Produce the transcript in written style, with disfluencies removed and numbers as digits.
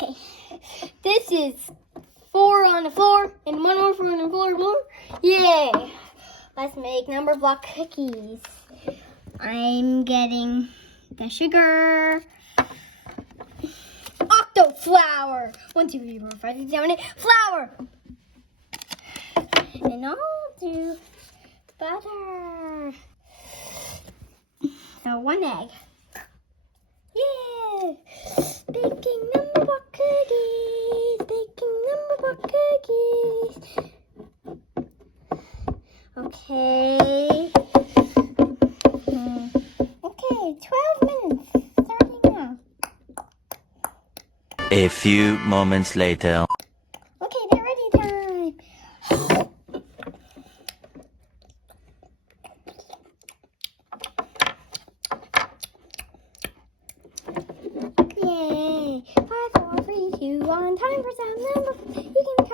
Okay, this is 4 on the floor and 1 more 4 on the floor more. Yay! Let's make number block cookies. I'm getting the sugar. Octo flour. 1, 2, 3, 4, 5, 6, 7, 8. Flour. And I'll do butter. So 1 egg. Yay! Baking number block cookies. Baking number block cookies. Okay. Okay, 12 minutes. Starting now. A few moments later. Okay, they're ready time. Yay! 5, 4, 3, 2, 1. Time for some number. You can